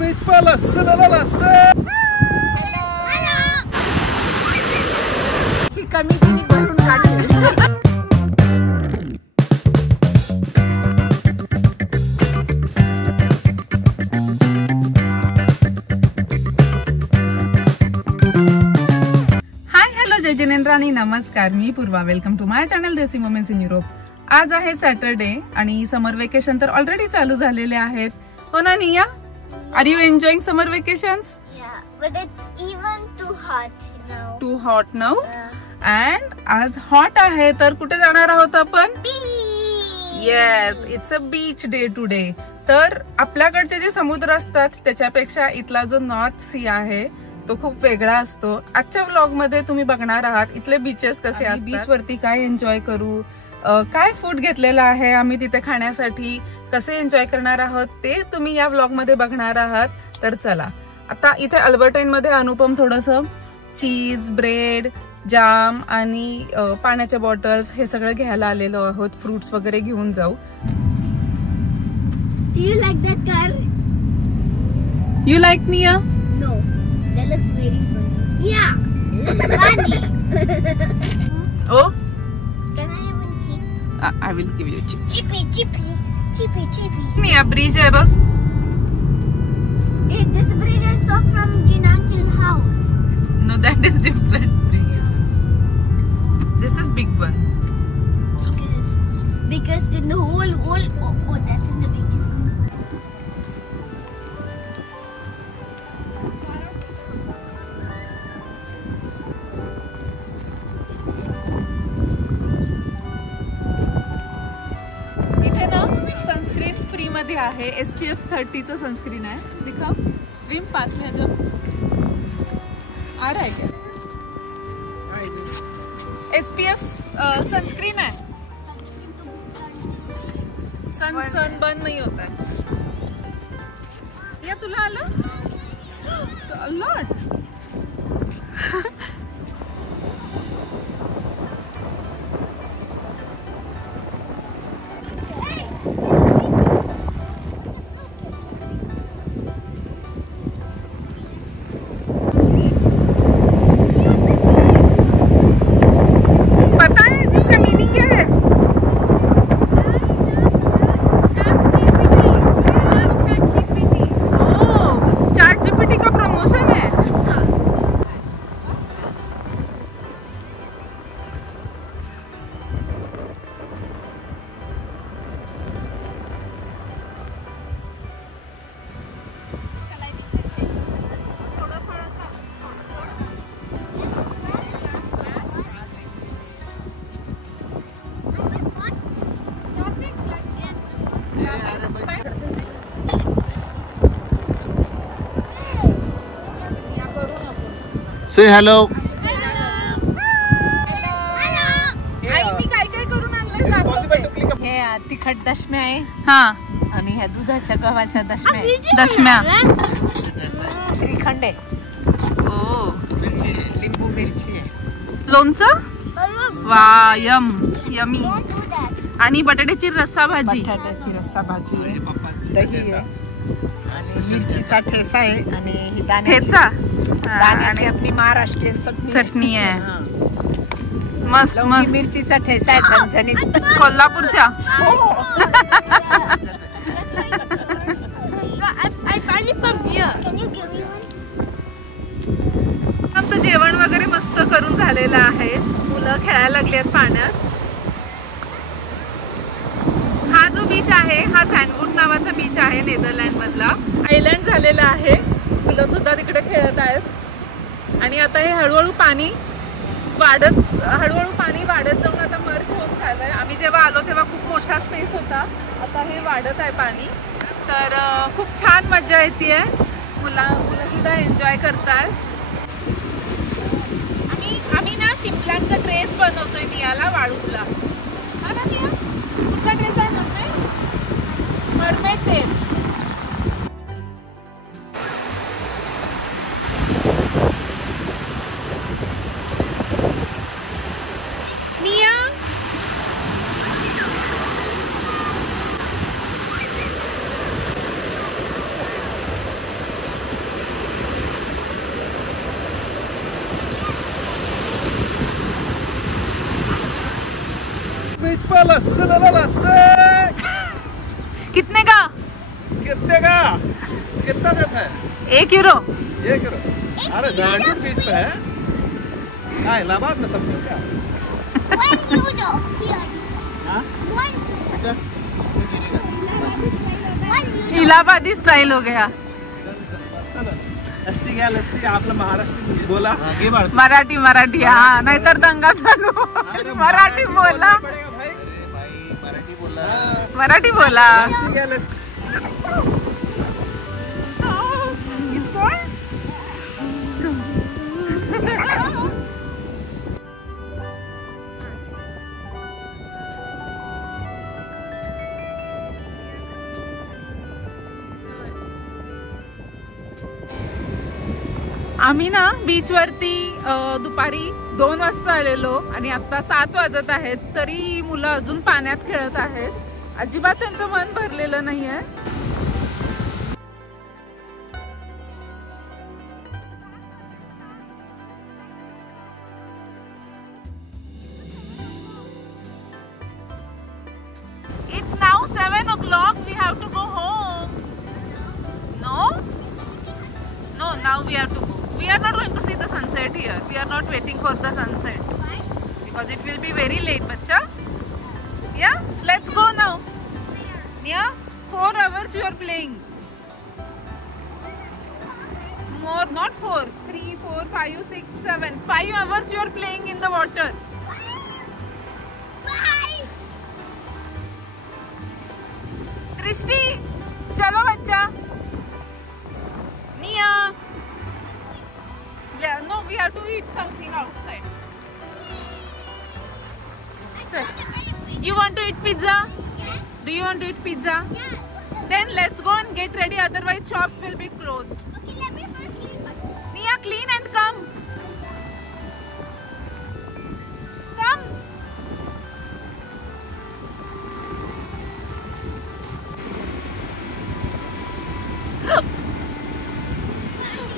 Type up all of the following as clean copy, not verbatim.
Beach Palace. कमी तिने भरून काढली. हाय हॅलो जय जिनेंद्र आणि नमस्कार. मी Purva. Welcome to my channel desi moments in Europe. आज आहे सॅटरडे आणि समर वेकेशन तर ऑलरेडी चालू झालेले आहेत. हो ना Niya? Are you enjoying summer vacations? Yeah, but it's even too hot now. Too hot now. And आज हॉट आहे तर कुठे जाणार आहोत आपण? Yes, it's a beach day today. तर आपल्याकडचे जे समुद्र असतात त्याच्यापेक्षा इथला जो नॉर्थ सी आहे तो खूप वेगळा असतो. आजच्या व्लॉग मध्ये तुम्ही बघणार आहात इथले बीचेस कसे असतात, बीच वरती काय एन्जॉय करू, काय फूड घेतलेला आहे आम्ही तिथे खाण्यासाठी, कसे एन्जॉय करणार आहोत ते तुम्ही या व्लॉग मध्ये बघणार आहात. तर चला आता इथे अल्बर्टाईन मध्ये अनुपम थोडस चीज, ब्रेड, जाम आणि पाण्याच्या बॉटल्स हे सगळं घ्यायला आलेलो आहोत. फ्रुट्स वगैरे घेऊन जाऊ. Do you like that car? You like Niya? No, that looks very funny. Yeah, funny. Oh Can I have one chip? I will give you chips. Chippy. Niya bridge आहे बघ. Hey, this bridge I saw from Jinamchil's house. Know that is different bridge. This is big one. Because in the whole oh, that is the biggest one. इथे ना sunscreen free मध्ये आहे. SPF 30चं sunscreen आहे. दिखा dream pass में जो आ रहा है क्या? SPF सनस्क्रीन है. सन बंद नहीं होता है. या तुला आलं? लॉट. Say hello. मी काय काय करून आणलंय दाखवते. हे तिखट दशम्या आहे. हा, आणि ह्या दुधाच्या गव्हाच्या दशम्या आहे. दशम्या. श्रीखंड आहे. ओ, लिंबू मिरची आहे. लोणचं. वा, यमी. Don't do that. आणि बटाट्याची रस्सा भाजी. बटाट्याची रस्सा भाजी आहे. दही आहे आणि मिरचीचा ठेचा आहे आणि ही ठेचा दाण्याची आपली महाराष्ट्रीयन चटणी आहे. हा. मस्त लवंगी मस्त. मिरचीचा ठेचा आहे झणझणीत. कोल्हापूरच्या. I find it from here. Can you give me one? आमचं जेवण वगैरे मस्त करून झालेलं आहे. मुलं खेळायला लागली आहेत पाण्यात. हा जो बीच आहे हा सँडवूड नावाचा बीच आहे नेदरलँड मधला. आयलँड झालेला आहे. मुलं सुद्धा तिकडे खेळत आहेत आणि आता हे हळूहळू पाणी वाढत जाऊन आता मर्ज होत चाललंय. आम्ही जेव्हा आलो तेव्हा खूप मोठा स्पेस होता. आता हे वाढत आहे पाणी. तर खूप छान मजा येते. मुलं सुद्धा एन्जॉय करतात. आम्ही ना शिंपल्यांचा ड्रेस बनवतोय नियाला वाळूला. हा ना निया? कुठला ड्रेस आहे? मरमेड तेल. निया कितने का? कितना देता है? 1 यूरो। 1 यूरो। अरे जहांगीर बीच पे है। हाँ, इलाहाबाद में सब क्या? 1 euro. Here. हाँ? 1 बेटा, इसमें गिरेगा। 1 euro. इलाहाबादी स्टाईल हो गया। लस्सी घ्या, लस्सी. आपलं महाराष्ट्र बोला. मराठी मराठी हा, नाहीतर दंगा चालू. मराठी बोला, पडेगा भाई. अरे भाई, मराठी बोला. मराठी बोला. लस्सी घ्या, लस्सी. आम्ही ना बीच वरती दुपारी 2 वाजता आलेलो आणि आता 7 वाजत आहेत, तरी मुलं अजून पाण्यात खेळत आहेत. अजिबात त्यांचं मन भरलेलं नाहीये. It's now 7 o'clock. We have to go home. No? No, now we have to go. We are not going to see the sunset here. We are not waiting for the sunset. Why? Because it will be very late, bacha. Yeah? Let's go now. Yeah? 4 hours you are playing. More, not 4. 3, 4, 5, 6, 7. 5 hours you are playing in the water. Trishti, chalo bacha. Nia. Yeah, no, we have to eat something outside. So, you want to eat pizza? Yes. Do you want to eat pizza? Yes. Then let's go and get ready, otherwise shop will be closed. Okay, let me first clean. Nia, clean and come. Come.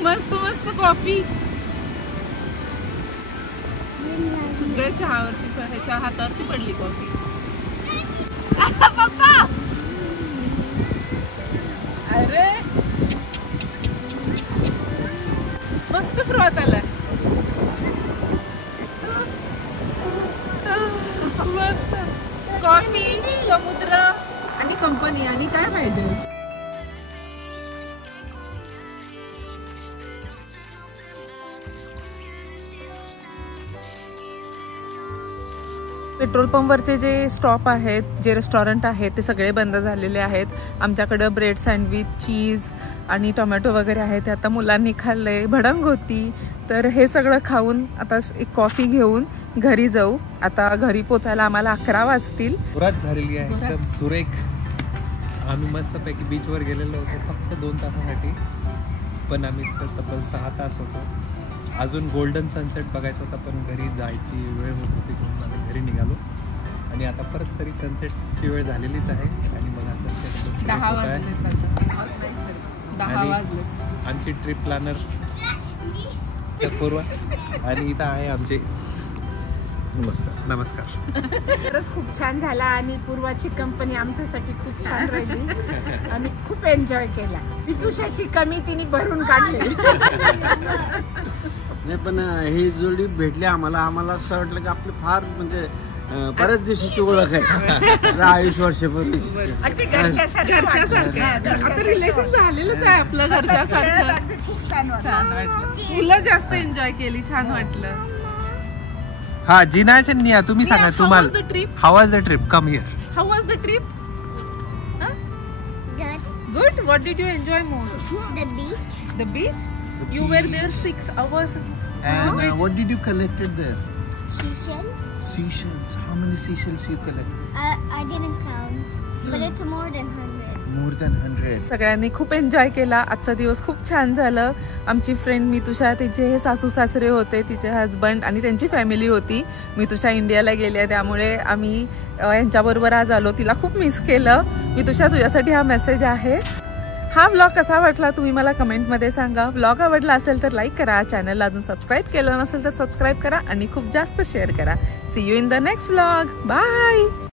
मस्त मस्त coffee. सगळ्या चहावरती ह्याच्या हातावरती पडली coffee. पप्पा, अरे मस्त froth आलाय. मस्त कॉफी, समुद्र आणि कंपनी, आणि काय पाहिजे. पेट्रोल पंपवरचे जे स्टॉप आहेत, जे रेस्टॉरंट आहेत, ते सगळे बंद झालेले आहेत. आमच्याकडं ब्रेड सँडविच, चीज आणि टोमॅटो वगैरे आहे, ते आता मुलांनी खाल्लंय. भडंग होती, तर हे सगळं खाऊन आता एक कॉफी घेऊन घरी जाऊ. आता घरी पोचायला आम्हाला 11 वाजतील. सुरुवात झालेली आहे एकदम सुरेख. आम्ही मस्तपैकी बीचवर गेलेलो होतो फक्त 2 तासासाठी, पण आम्ही तब्बल 6 तास होतो. अजून गोल्डन सनसेट बघायचा होता, पण घरी जायची वेळ होत होती म्हणून आम्ही घरी निघालो. आणि आता परत तरी सनसेटची वेळ झालेलीच आहे आणि बघा सनसेट 10 वाजले. आमची ट्रिप प्लॅनर पूर्वा आणि इथं आहे आमचे. नमस्कार. खरंच खूप छान झाला आणि पूर्वाची कंपनी आमच्यासाठी खूप छान राहिली आणि खूप एन्जॉय केला. विदुषाची कमी तिने भरून काढली. नाही, पण ही जोडी भेटली आम्हाला असं वाटलं की आपली फार म्हणजे बऱ्याच दिवसाची ओळख आहे. 20 वर्षापूर्वी. आता रिलेशन झालेलंच आहे आपलं घरच्यासारखं. खूप छान वाटलं. मुलं जास्त एन्जॉय केली, छान वाटलं. हा, जिनाच्या निया तुम्ही सांगा. तुम्हाला how was the trip? Come here. How was the trip? Good. What did you enjoy most? The beach. The beach? You were there 6 hours. And what did you collected there? Seashells. Seashells. How many seashells you collect? I didn't count, but it's more than 100. More than 100. सगळ्यांनी खूप enjoy केला. आजचा दिवस खूप छान झालं. आमची friend मितुषा, तिचे हे सासू सासरे होते, तिचे हस्बंड आणि त्यांची फॅमिली होती. मितुषा इंडियाला गेल्या, त्यामुळे आम्ही यांच्याबरोबर आज आलो. तिला खूप मिस केलं. मितुषा, तुझ्यासाठी हा मेसेज आहे. हा व्लॉग कसा वाटला तुम्ही मला कमेंटमध्ये सांगा. व्लॉग आवडला असेल तर लाईक करा. चॅनलला अजून सबस्क्राईब केलं नसेल तर सबस्क्राईब करा आणि खूप जास्त शेअर करा. See you in the next vlog. Bye.